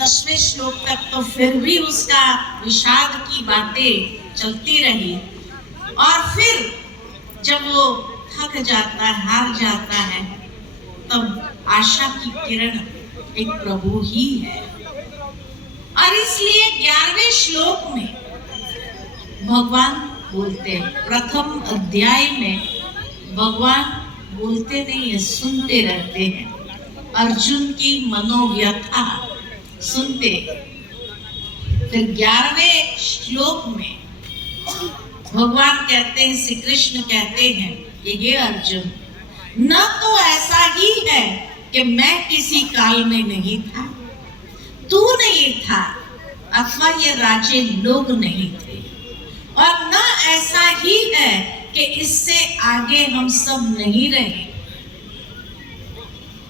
10वें श्लोक तक तो फिर भी उसका विषाद की बातें चलती रही, और फिर जब वो थक जाता है, हार जाता है, तब आशा की किरण एक प्रभु ही है। और इसलिए 11वें श्लोक में भगवान बोलते हैं, प्रथम अध्याय में भगवान बोलते नहीं है, सुनते रहते हैं, अर्जुन की मनोव्यथा सुनते। फिर 11वें श्लोक में भगवान कहते हैं, श्री कृष्ण कहते हैं कि हे अर्जुन, न तो ऐसा ही है कि मैं किसी काल में नहीं था, तू नहीं था, अथवा ये राजे लोग नहीं थे, और न ऐसा ही है कि इससे आगे हम सब नहीं रहे।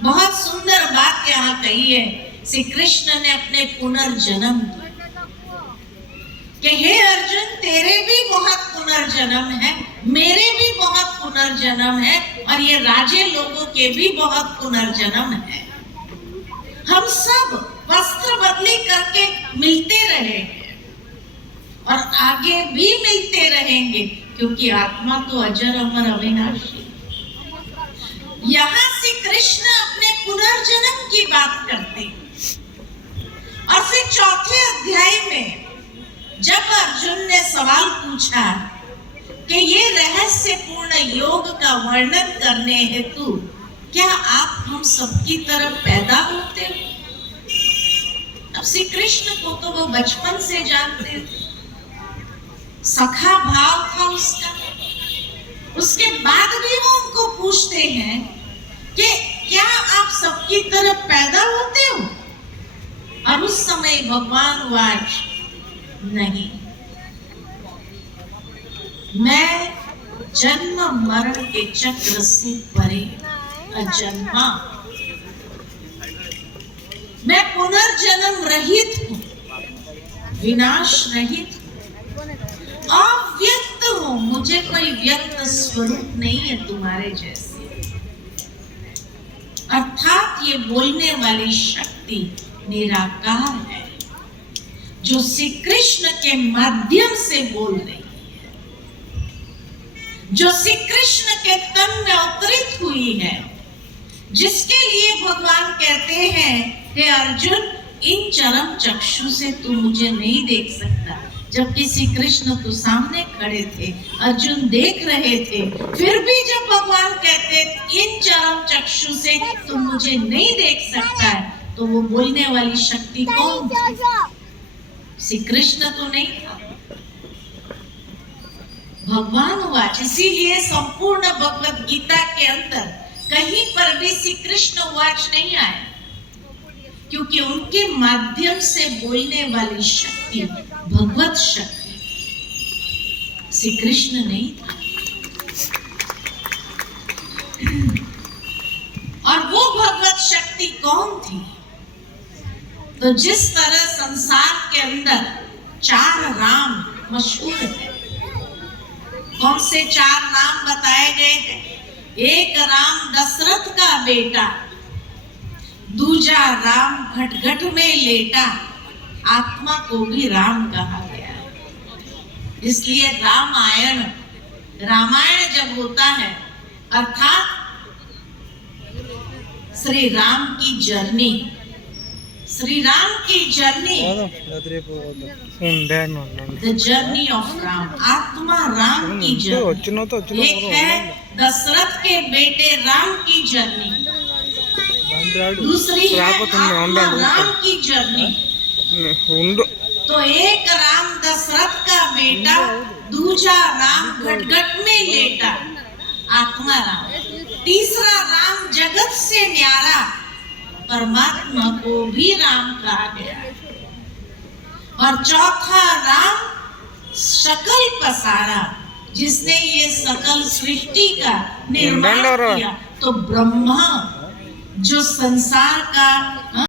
बहुत सुंदर बात यहाँ कही है श्री कृष्ण ने अपने पुनर्जन्म कि हे अर्जुन, तेरे भी बहुत पुनर्जन्म है, मेरे भी बहुत पुनर्जन्म है, और ये राजे लोगों के भी बहुत पुनर्जन्म है। हम सब वस्त्र बदली करके मिलते रहे और आगे भी मिलते रहेंगे, क्योंकि आत्मा तो अजर अमर अविनाशी। यहाँ से कृष्ण अपने पुनर्जन्म की बात करते हैं। और फिर 4थे अध्याय में जब अर्जुन ने सवाल पूछा कि ये रहस्यपूर्ण योग का वर्णन करने हेतु क्या आप हम सबकी तरफ पैदा होते हो? अब श्री कृष्ण को तो वो बचपन से जानते थे, सखा भाव था उसका। उसके बाद भी वो उनको पूछते हैं कि क्या आप सबकी तरफ पैदा होते हो? और उस समय भगवान वाच नहीं, मैं जन्म मरण के चक्र से परे अजन्मा, मैं पुनर्जन्म रहित हूँ, विनाश रहित हूँ, अव्यक्त हूँ, मुझे कोई व्यक्त स्वरूप नहीं है तुम्हारे जैसे। अर्थात ये बोलने वाली शक्ति निराकार है, जो श्री कृष्ण के माध्यम से बोल रही है, जो श्री कृष्ण के तन में अवतरित हुई है, जिसके लिए भगवान कहते हैं हे अर्जुन, इन चरम चक्षु से तू मुझे नहीं देख सकता। जबकि श्री कृष्ण तो सामने खड़े थे, अर्जुन देख रहे थे, फिर भी जब भगवान कहते इन चरम चक्षु से तू मुझे नहीं देख सकता है, तो वो बोलने वाली शक्ति कौन थी? श्री कृष्ण तो नहीं था, भगवान हुआ। इसीलिए संपूर्ण भगवत गीता के अंदर कहीं पर भी श्री कृष्ण वाच नहीं आया, क्योंकि उनके माध्यम से बोलने वाली शक्ति भगवत शक्ति, श्री कृष्ण नहीं था। और वो भगवत शक्ति कौन थी? तो जिस तरह संसार के अंदर 4 राम मशहूर है, कौन से 4 नाम बताए गए हैं? एक राम दशरथ का बेटा, दूजा राम घटघट में लेटा, आत्मा को भी राम कहा गया है। इसलिए रामायण, रामायण जब होता है अर्थात श्री राम की जर्नी, श्री राम की journey, the journey of Ram, आत्मा राम की जर्नी। एक है दशरथ के बेटे राम की जर्नी, दूसरी है आत्मा राम की जर्नी। तो एक राम दशरथ का बेटा, दूजा राम घटघट में लेटा, आत्मा राम, तीसरा राम जगत से न्यारा, परमात्मा को भी राम कहा गया, और चौथा राम सकल पसारा, जिसने ये सकल सृष्टि का निर्माण किया। तो ब्रह्मा जो संसार का